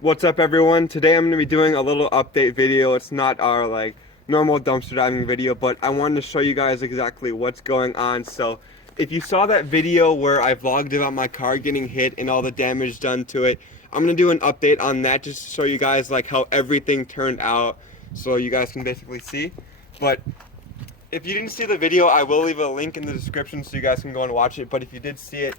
What's up, everyone? Today I'm going to be doing a little update video. It's not our normal dumpster diving video, but I wanted to show you guys exactly what's going on. So if you saw that video where I vlogged about my car getting hit and all the damage done to it, I'm going to do an update on that just to show you guys like how everything turned out so you guys can basically see. But if you didn't see the video, I will leave a link in the description so you guys can go and watch it. But if you did see it,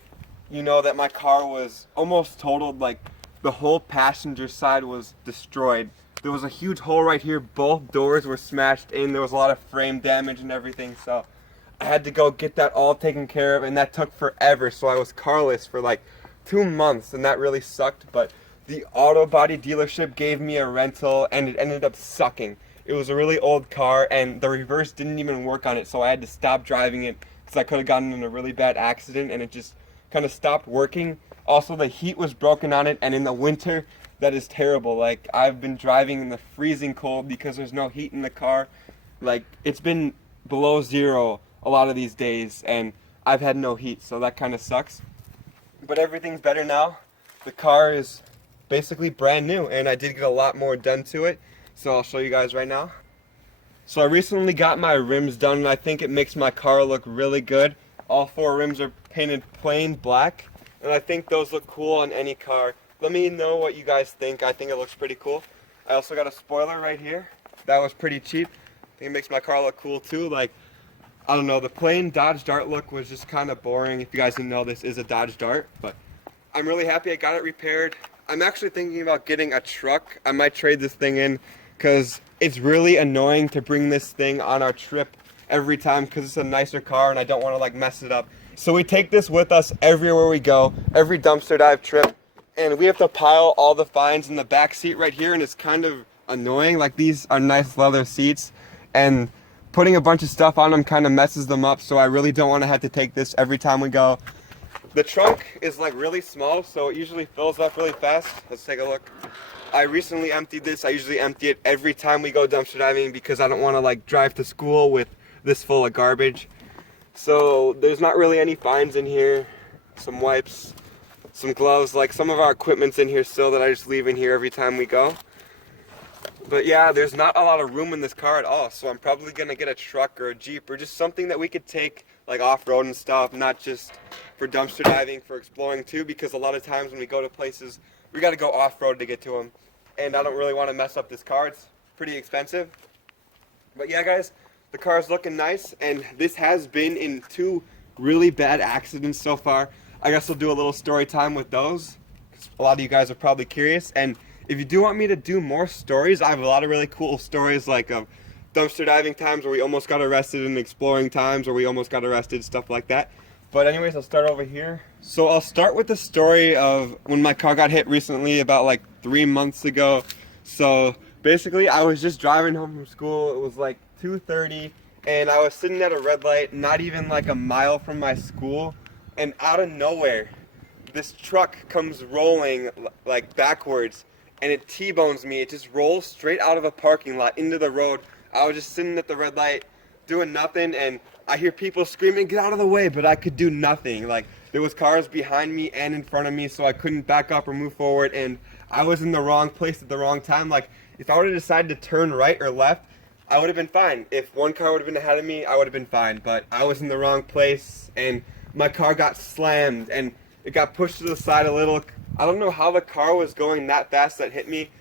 you know that my car was almost totaled. Like, the whole passenger side was destroyed. There was a huge hole right here. Both doors were smashed in. There was a lot of frame damage and everything. So I had to go get that all taken care of, and that took forever. So I was carless for like 2 months, and that really sucked. But the auto body dealership gave me a rental, and it ended up sucking. It was a really old car, and the reverse didn't even work on it. So I had to stop driving it because I could have gotten in a really bad accident, and it just kind of stopped working. Also, the heat was broken on it, and in the winter, that is terrible. Like, I've been driving in the freezing cold because there's no heat in the car. Like, it's been below zero a lot of these days, and I've had no heat, so that kind of sucks. But everything's better now. The car is basically brand new, and I did get a lot more done to it, so I'll show you guys right now. So I recently got my rims done, and I think it makes my car look really good. All 4 rims are painted plain black, and I think those look cool on any car. Let me know what you guys think. I think it looks pretty cool. I also got a spoiler right here. That was pretty cheap. I think it makes my car look cool too. Like, I don't know, the plain Dodge Dart look was just kind of boring. If you guys didn't know, this is a Dodge Dart, but I'm really happy I got it repaired. I'm actually thinking about getting a truck. I might trade this thing in because it's really annoying to bring this thing on our trip every time because it's a nicer car and I don't want to like mess it up. So we take this with us everywhere we go, every dumpster dive trip, and we have to pile all the finds in the back seat right here, and it's kind of annoying. Like, these are nice leather seats, and putting a bunch of stuff on them kind of messes them up, so I really don't want to have to take this every time we go. The trunk is like really small, so it usually fills up really fast. Let's take a look. I recently emptied this. I usually empty it every time we go dumpster diving because I don't want to like drive to school with this full of garbage. So there's not really any finds in here. Some wipes, some gloves, like some of our equipment's in here still that I just leave in here every time we go. But yeah, there's not a lot of room in this car at all, so I'm probably gonna get a truck or a Jeep or just something that we could take like off-road and stuff, not just for dumpster diving, for exploring too, because a lot of times when we go to places, we gotta go off-road to get to them. And I don't really want to mess up this car. It's pretty expensive. But yeah, guys, the car is looking nice, and this has been in 2 really bad accidents so far. I guess we'll do a little story time with those, because a lot of you guys are probably curious. And if you do want me to do more stories, I have a lot of really cool stories, like of dumpster diving times where we almost got arrested, and exploring times where we almost got arrested, stuff like that. But anyways, I'll start over here. So I'll start with the story of when my car got hit recently, about like 3 months ago. So basically, I was just driving home from school. It was like 2:30, and I was sitting at a red light, not even like a mile from my school, and out of nowhere, this truck comes rolling like backwards, and it T-bones me. It just rolls straight out of a parking lot into the road. I was just sitting at the red light doing nothing, and I hear people screaming, "Get out of the way," but I could do nothing. Like, there was cars behind me and in front of me, so I couldn't back up or move forward, and I was in the wrong place at the wrong time. Like, if I would have decided to turn right or left, I would have been fine. If one car would have been ahead of me, I would have been fine. But I was in the wrong place, and my car got slammed, and it got pushed to the side a little. I don't know how the car was going that fast that hit me.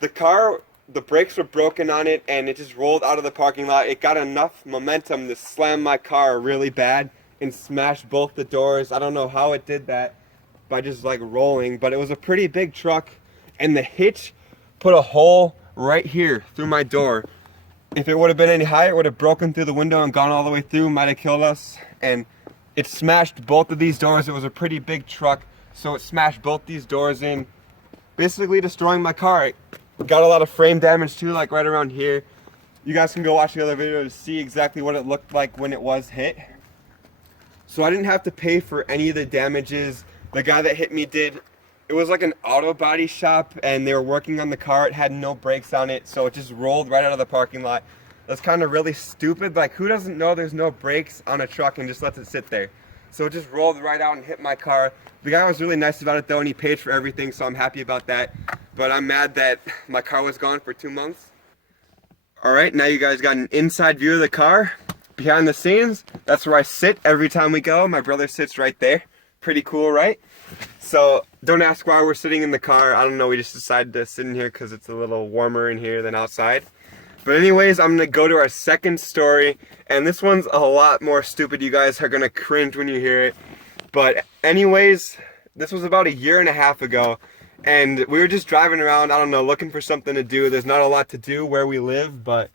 The brakes were broken on it, and it just rolled out of the parking lot. It got enough momentum to slam my car really bad and smash both the doors. I don't know how it did that by just like rolling, but it was a pretty big truck, and the hitch put a hole right here through my door. If it would have been any higher, it would have broken through the window and gone all the way through, might have killed us. And it smashed both of these doors. It was a pretty big truck, so it smashed both these doors in, basically destroying my car. It got a lot of frame damage too, like right around here. You guys can go watch the other video to see exactly what it looked like when it was hit. So I didn't have to pay for any of the damages. The guy that hit me did. It was like an auto body shop, and they were working on the car. It had no brakes on it, so it just rolled right out of the parking lot. That's kind of really stupid. Like, who doesn't know there's no brakes on a truck and just lets it sit there? So it just rolled right out and hit my car. The guy was really nice about it though, and he paid for everything, so I'm happy about that. but I'm mad that my car was gone for 2 months. Alright, now you guys got an inside view of the car. Behind the scenes, that's where I sit every time we go. My brother sits right there. Pretty cool, right? So don't ask why we're sitting in the car. I don't know, we just decided to sit in here because it's a little warmer in here than outside. But anyways, I'm gonna go to our second story, and this one's a lot more stupid. You guys are gonna cringe when you hear it. But anyways, this was about 1.5 years ago, and we were just driving around, I don't know, looking for something to do. There's not a lot to do where we live, but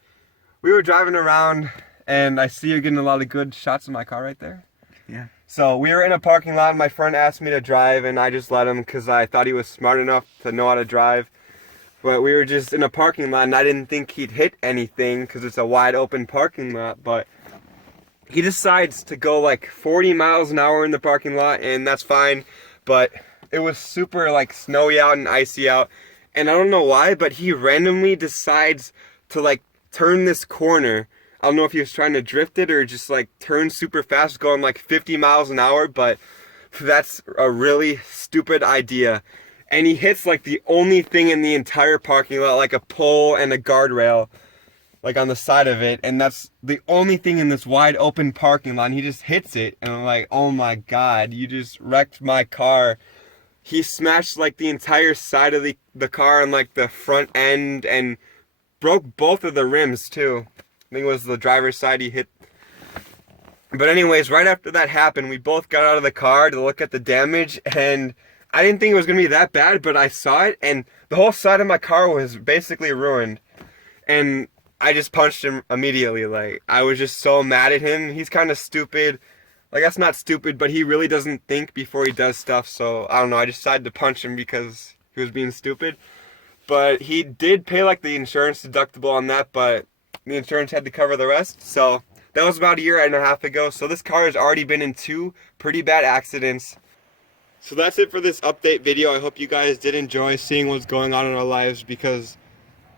we were driving around, and I see you're getting a lot of good shots of my car right there. Yeah. So we were in a parking lot, my friend asked me to drive, and I just let him because I thought he was smart enough to know how to drive. But we were just in a parking lot, and I didn't think he'd hit anything because it's a wide open parking lot. But he decides to go like 40 miles an hour in the parking lot, and that's fine. But it was super like snowy out and icy out, and I don't know why, but he randomly decides to like turn this corner. I don't know if he was trying to drift it or just like turn super fast, going like 50 miles an hour, but that's a really stupid idea. And he hits like the only thing in the entire parking lot, like a pole and a guardrail, like on the side of it. And that's the only thing in this wide open parking lot. And he just hits it. And I'm like, oh my God, you just wrecked my car. He smashed like the entire side of the car and like the front end and broke both of the rims too. I think it was the driver's side he hit. But anyways, right after that happened, we both got out of the car to look at the damage, and I didn't think it was going to be that bad, but I saw it, and the whole side of my car was basically ruined. And I just punched him immediately. Like, I was just so mad at him. He's kind of stupid. Like, that's not stupid, but he really doesn't think before he does stuff. So, I don't know, I decided to punch him because he was being stupid. But he did pay, like, the insurance deductible on that, but the insurance had to cover the rest. So, that was about 1.5 years ago. So, this car has already been in 2 pretty bad accidents. So that's it for this update video. I hope you guys did enjoy seeing what's going on in our lives, because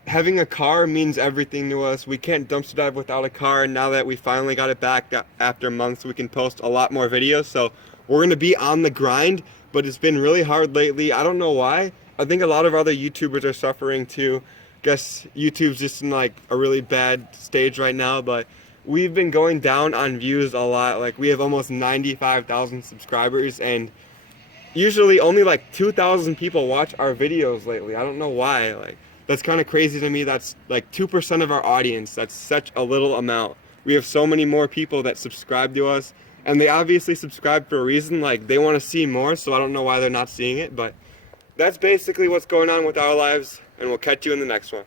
having a car means everything to us. We can't dumpster dive without a car, and now that we finally got it back after months, we can post a lot more videos. So we're going to be on the grind, but it's been really hard lately. I don't know why. I think a lot of other YouTubers are suffering too. Guess YouTube's just in like a really bad stage right now, but we've been going down on views a lot. Like, we have almost 95,000 subscribers, and usually only like 2,000 people watch our videos lately. I don't know why. Like, that's kind of crazy to me. That's like 2% of our audience. That's such a little amount. We have so many more people that subscribe to us, and they obviously subscribe for a reason. Like, they want to see more, so I don't know why they're not seeing it. But that's basically what's going on with our lives, and we'll catch you in the next one.